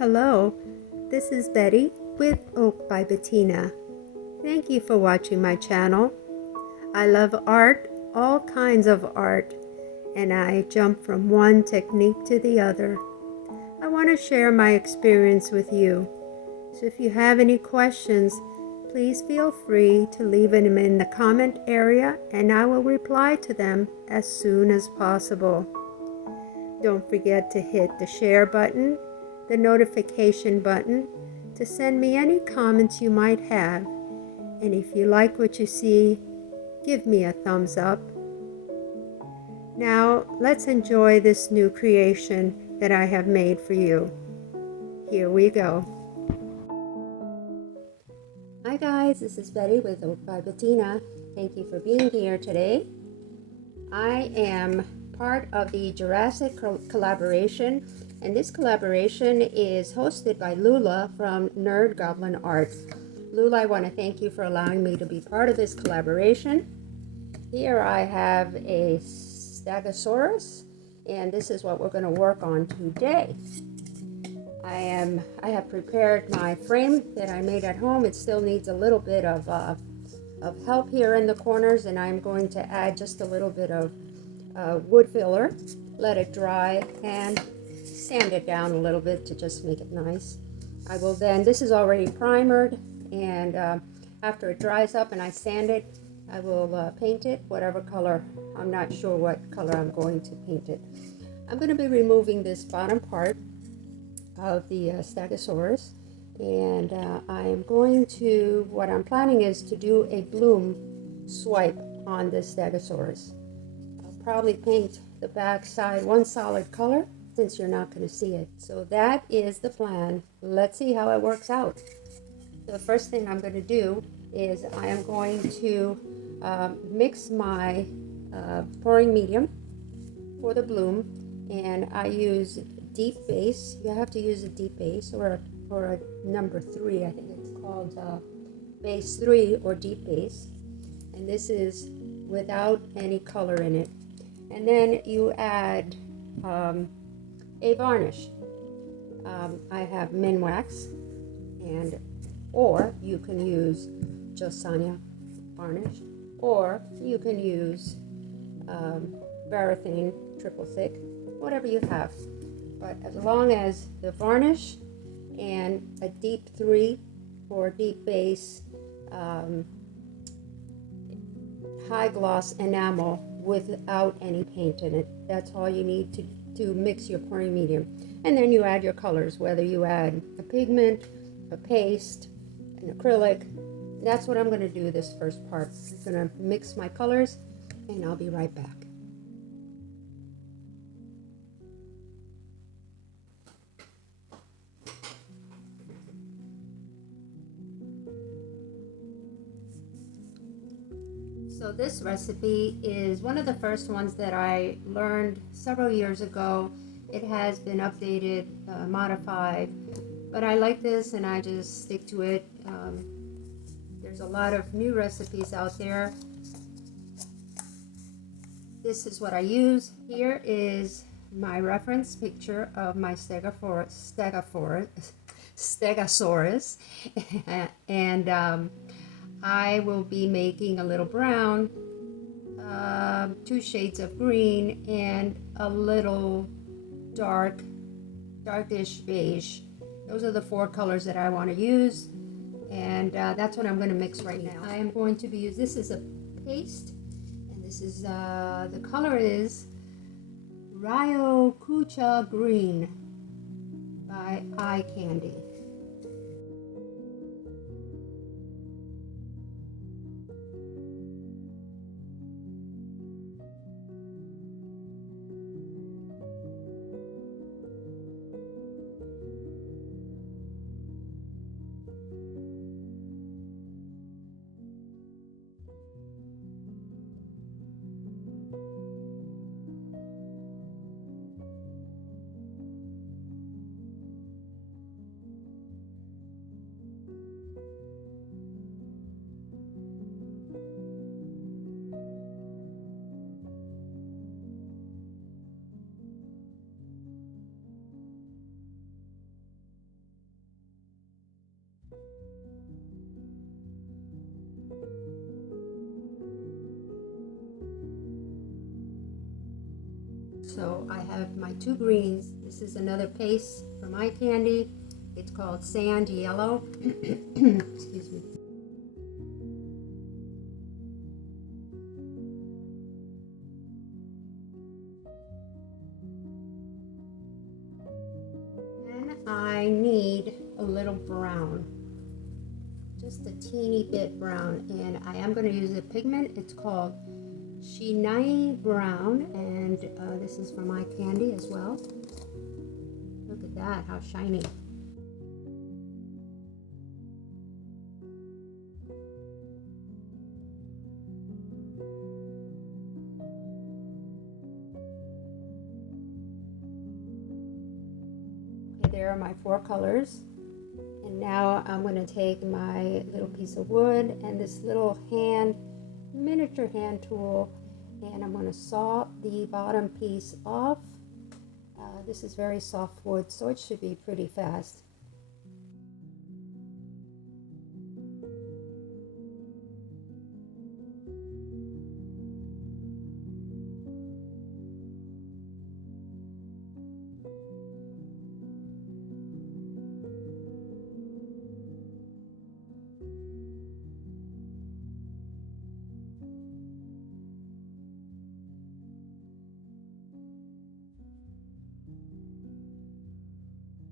Hello, this is Betty with Oak by Betina. Thank you for watching my channel. I love art, all kinds of art, and I jump from one technique to the other. I want to share my experience with you. So if you have any questions, please feel free to leave them in the comment area and I will reply to them as soon as possible. Don't forget to hit the share button, the notification button, to send me any comments you might have. And if you like what you see, give me a thumbs up. Now, let's enjoy this new creation that I have made for you. Here we go. Hi guys, this is Betty with Oak by Betina. Thank you for being here today. I am part of the Jurassic Collaboration, and this collaboration is hosted by Loula from Nerd Goblin Art. Loula, I want to thank you for allowing me to be part of this collaboration. Here I have a Stegosaurus, and this is what we're going to work on today. I have prepared my frame that I made at home. It still needs a little bit of help here in the corners, and I'm going to add just a little bit of wood filler, let it dry, and sand it down a little bit to just make it nice. I will then, this is already primered, and after it dries up and I sand it, I will paint it whatever color. I'm not sure what color I'm going to paint it. I'm going to be removing this bottom part of the Stegosaurus, and I am going to, what I'm planning is to do a bloom swipe on this Stegosaurus. I'll probably paint the back side one solid color since you're not going to see it. So that is the plan. Let's see how it works out. So the first thing I'm going to do is I am going to mix my pouring medium for the bloom, and I use deep base. You have to use a deep base or a number 3. I think it's called base 3 or deep base, and this is without any color in it. And then you add a varnish. I have Minwax, and or you can use Josania varnish, or you can use Varathane triple thick, whatever you have. But as long as the varnish and a deep 3 or deep base high gloss enamel without any paint in it, that's all you need to mix your pouring medium. And then you add your colors, whether you add a pigment, a paste, an acrylic. That's what I'm going to do this first part. I'm going to mix my colors, and I'll be right back. So this recipe is one of the first ones that I learned several years ago. It has been updated, modified, but I like this and I just stick to it. There's a lot of new recipes out there. This is what I use. Here is my reference picture of my Stegosaurus, and I will be making a little brown, 2 shades of green, and a little darkish beige. Those are the 4 colors that I want to use, and that's what I'm going to mix right now. I am going to be using, this is a paste, and this is, the color is Ryokucha Green by Eye Candy. have my two greens. This is another paste from my candy. It's called Sand Yellow. Excuse me. And I need a little brown, just a teeny bit brown, and I am going to use a pigment. It's called Shinai Brown, and this is from my candy as well. Look at that, how shiny. Okay, there are my four colors. And now I'm going to take my little piece of wood and this little miniature hand tool, and I'm going to saw the bottom piece off. This is very soft wood, so it should be pretty fast.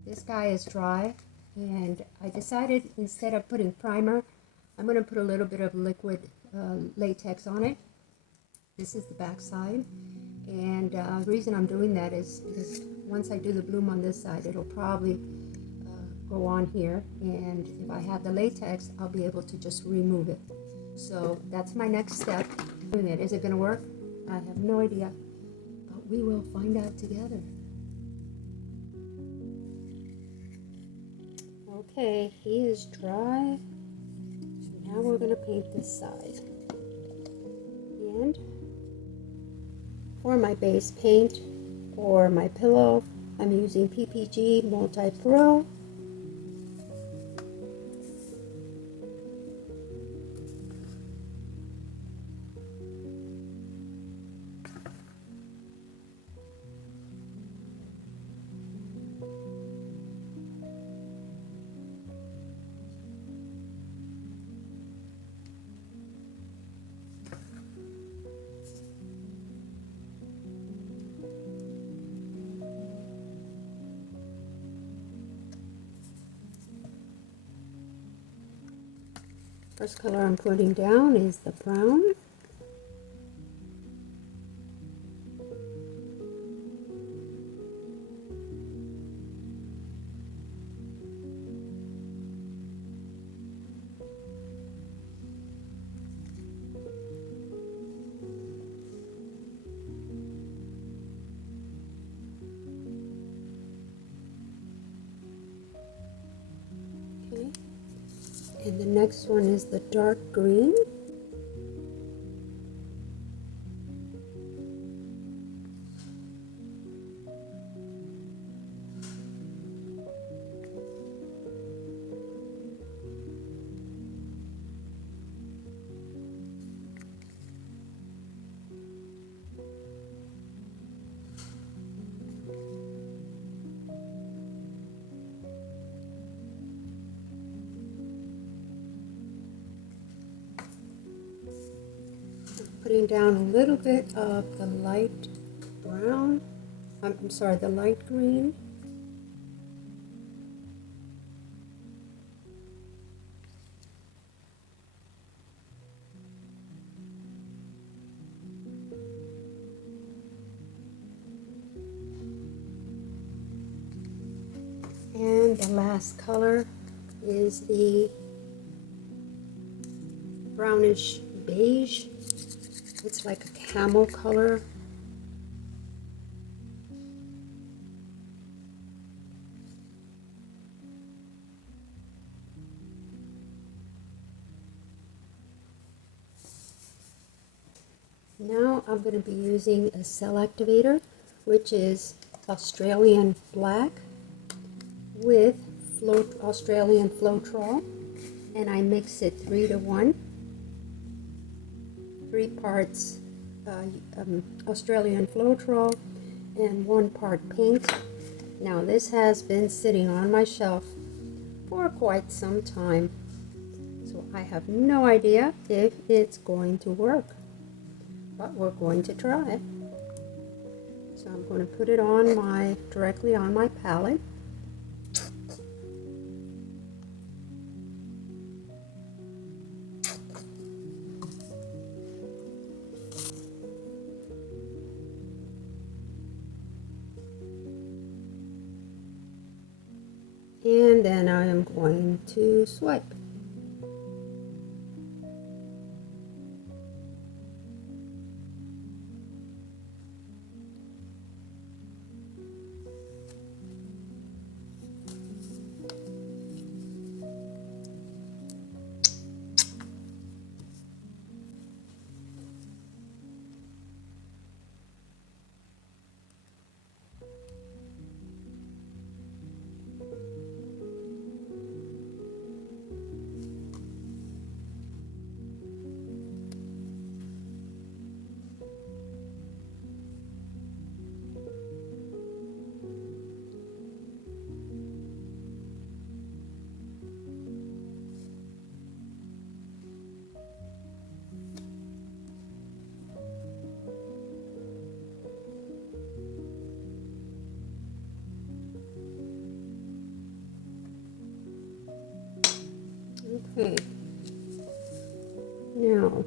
This guy is dry, and I decided instead of putting primer, I'm going to put a little bit of liquid latex on it. This is the back side, and the reason I'm doing that is because once I do the bloom on this side, it'll probably go on here, and if I have the latex, I'll be able to just remove it. So that's my next step. Doing it. Is it going to work? I have no idea, but we will find out together. Okay, he is dry. So now we're going to paint this side. And for my base paint or my pillow, I'm using PPG Multi Pro. First color I'm putting down is the brown. Okay. And the next one is the dark green. Putting down a little bit of the light brown, I'm sorry, the light green. And the last color is the brownish beige. It's like a camel color. Now I'm going to be using a cell activator, which is Australian black with Australian Floetrol, and I mix it 3:1. 3 parts Australian Floetrol and 1 part paint. Now this has been sitting on my shelf for quite some time, so I have no idea if it's going to work, but we're going to try. So I'm going to put it on directly on my palette. And then I am going to swipe. Okay, now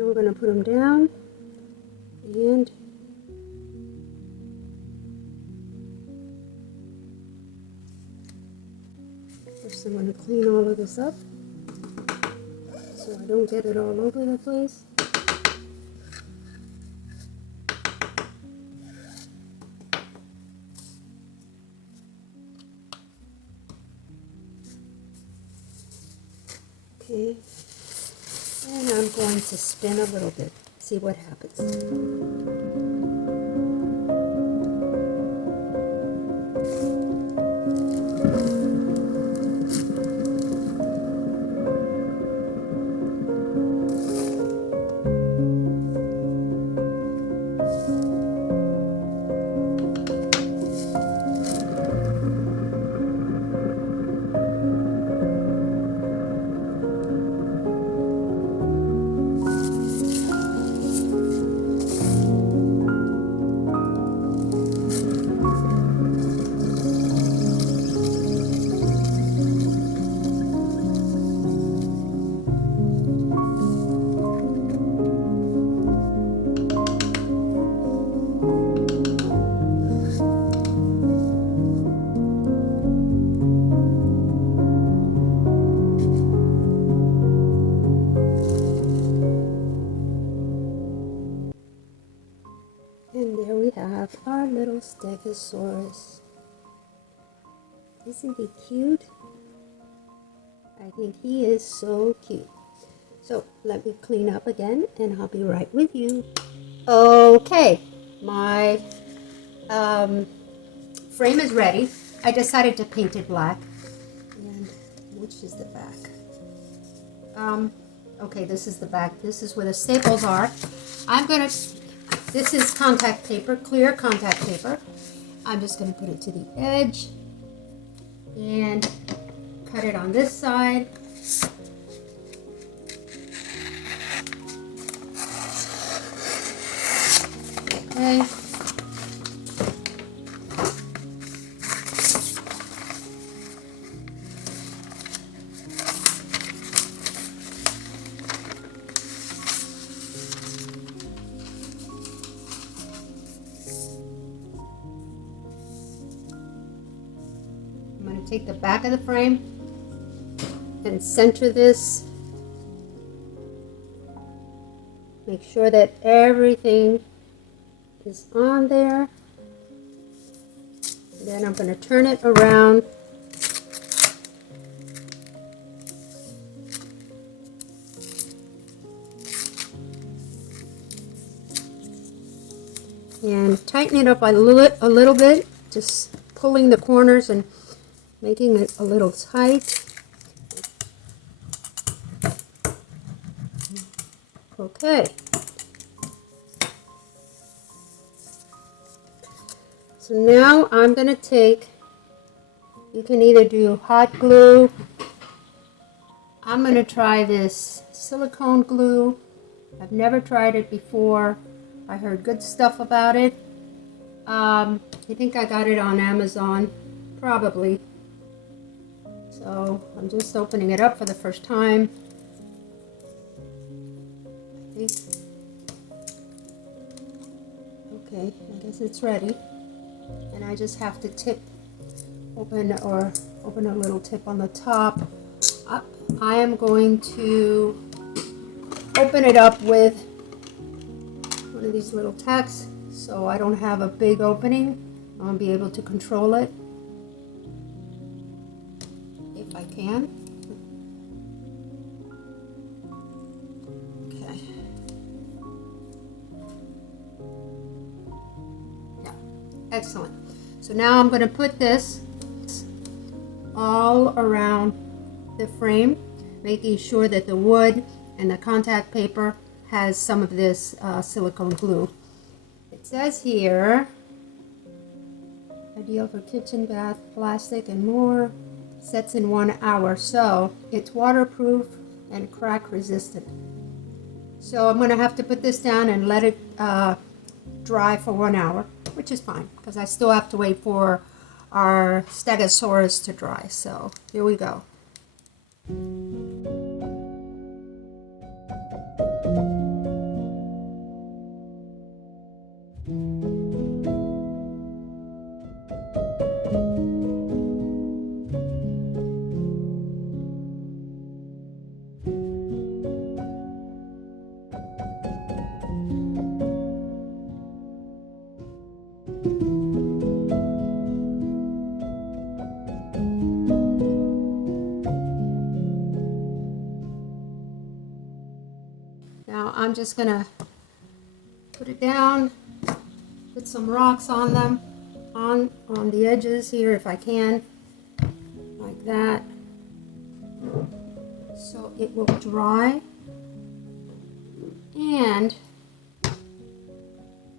now we're going to put them down, and first I'm going to clean all of this up so I don't get it all over the place. Okay, and I'm going to spin a little bit, see what happens. And there we have our little Stegosaurus. Isn't he cute? I think he is so cute. So let me clean up again and I'll be right with you. Okay, my frame is ready. I decided to paint it black. And which is the back? Okay, this is the back. This is where the staples are. This is contact paper, clear contact paper. I'm just going to put it to the edge and cut it on this side. Okay. Take the back of the frame and center this Make sure that everything is on there. Then I'm going to turn it around. And tighten it up a little bit, just pulling the corners and making it a little tight. Okay. So now I'm going to take, you can either do hot glue. I'm going to try this silicone glue. I've never tried it before. I heard good stuff about it. I think I got it on Amazon, probably. So I'm just opening it up for the first time. I think. Okay, I guess it's ready. And I just have to open a little tip on the top. I am going to open it up with one of these little tacks so I don't have a big opening. I'll be able to control it if I can. Okay. Yeah, excellent. So now I'm going to put this all around the frame, making sure that the wood and the contact paper has some of this silicone glue. It says here, ideal for kitchen, bath, plastic, and more. Sets in 1 hour, so it's waterproof and crack resistant. So I'm going to have to put this down and let it dry for 1 hour, which is fine because I still have to wait for our Stegosaurus to dry. So here we go. Now I'm just gonna put it down, put some rocks on them, on the edges here if I can, like that, so it will dry. And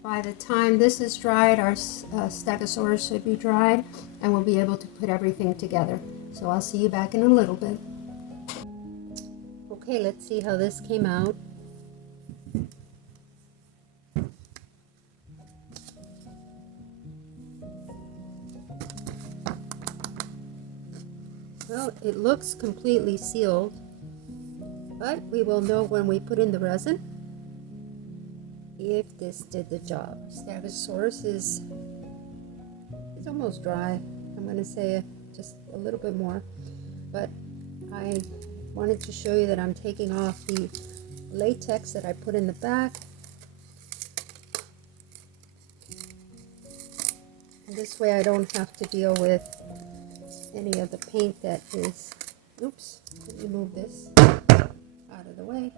by the time this is dried, our Stegosaurus should be dried, and we'll be able to put everything together. So I'll see you back in a little bit. Okay, let's see how this came out. Well, it looks completely sealed, but we will know when we put in the resin if this did the job. Stegosaurus is almost dry. I'm going to say just a little bit more, but I wanted to show you that I'm taking off the latex that I put in the back. And this way I don't have to deal with any of the paint that is, oops, let me move this out of the way.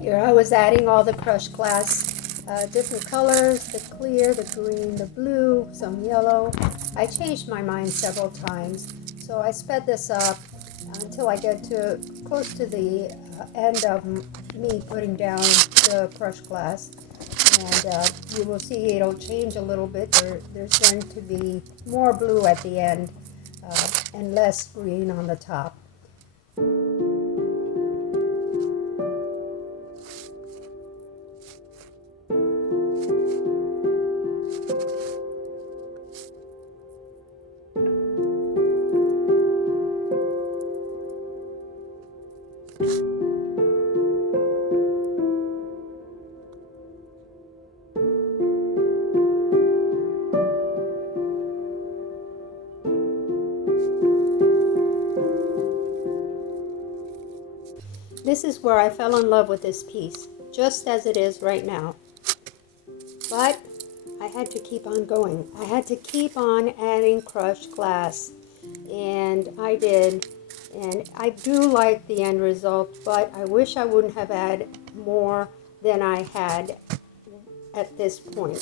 Here I was adding all the crushed glass, different colors, the clear, the green, the blue, some yellow. I changed my mind several times, so I sped this up until I get to close to the end of me putting down the crushed glass. And you will see it'll change a little bit. There's going to be more blue at the end and less green on the top. This is where I fell in love with this piece, just as it is right now. But I had to keep on going. I had to keep on adding crushed glass, and I did. And I do like the end result, but I wish I wouldn't have added more than I had at this point.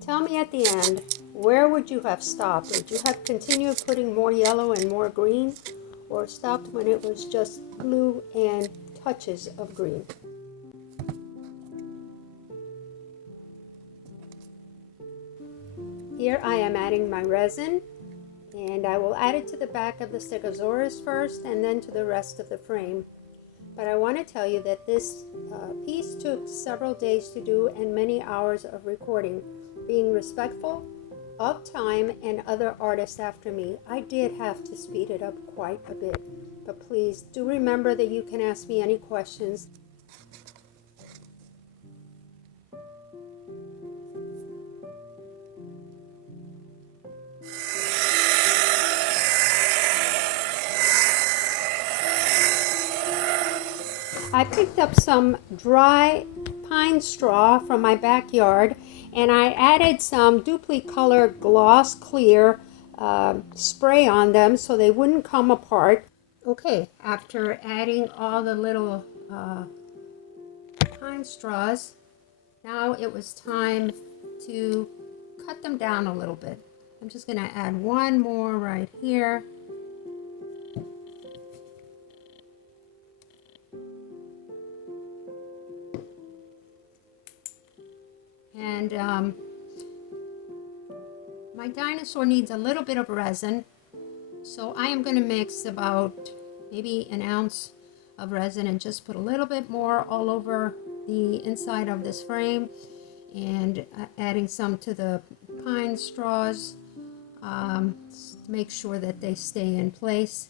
Tell me at the end, where would you have stopped? Would you have continued putting more yellow and more green, or stopped when it was just blue and touches of green? Here I am adding my resin, and I will add it to the back of the Stegosaurus first and then to the rest of the frame. But I want to tell you that this piece took several days to do and many hours of recording. Being respectful of time and other artists after me, I did have to speed it up quite a bit. But please do remember that you can ask me any questions. I picked up some dry pine straw from my backyard, and I added some Dupli-Color gloss clear spray on them so they wouldn't come apart. Okay, after adding all the little pine straws, now it was time to cut them down a little bit. I'm just going to add one more right here. And my dinosaur needs a little bit of resin, so I am going to mix about maybe an ounce of resin and just put a little bit more all over the inside of this frame, and adding some to the pine straws to make sure that they stay in place.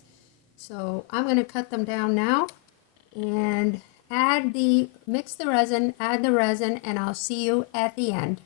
So I'm going to cut them down now and mix the resin, add the resin, and I'll see you at the end.